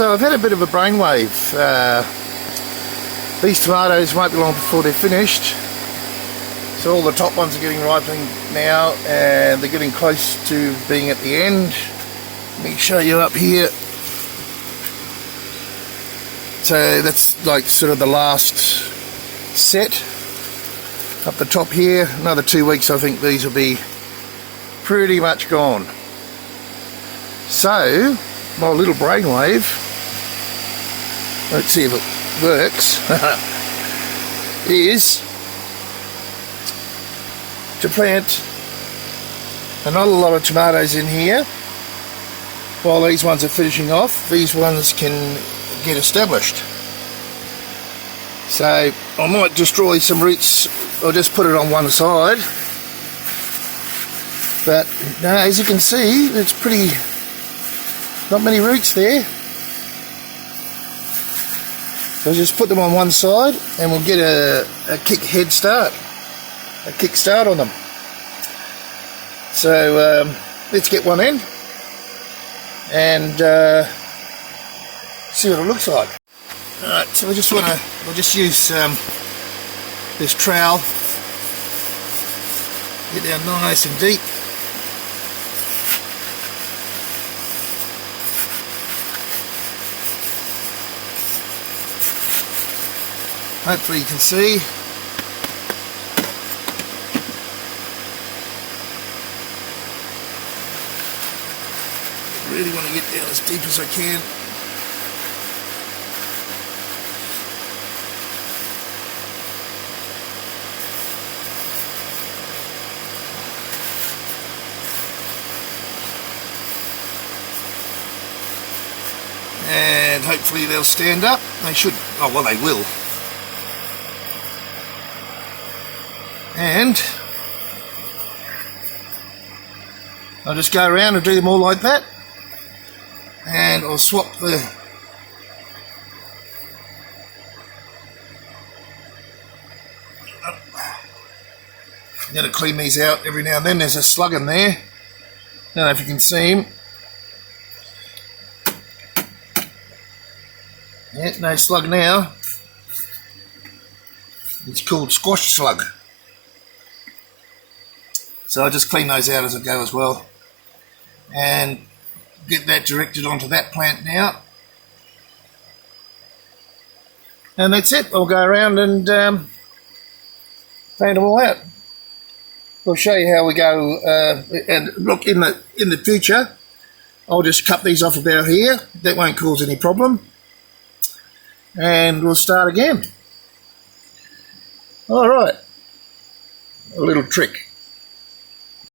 So I've had a bit of a brainwave. These tomatoes won't be long before they're finished. So all the top ones are getting ripening now, and they're getting close to being at the end. Let me show you up here. So that's like sort of the last set up the top here. Another 2 weeks, I think these will be pretty much gone. So my little brainwave, let's see if it works, is to plant another lot of tomatoes in here while these ones are finishing off. These ones can get established. So I might destroy some roots or just put it on one side, but no, as you can see, it's pretty, not many roots there. So just put them on one side and we'll get a kick start on them. So let's get one in and see what it looks like. Alright, so we'll just use this trowel, get down nice and deep. Hopefully you can see. Really want to get down as deep as I can. And hopefully they'll stand up. They should. Oh, well, they will. And I'll just go around and do them all like that. And I'll swap the I'm going to clean these out every now and then. There's a slug in there. Don't know if you can see him. Yeah, no slug now. It's called squash slug. So I just clean those out as I go as well. And get that directed onto that plant now. And that's it. I'll go around and plant them all out. I'll show you how we go. And look, in the future, I'll just cut these off about here. That won't cause any problem. And we'll start again. All right. A little trick.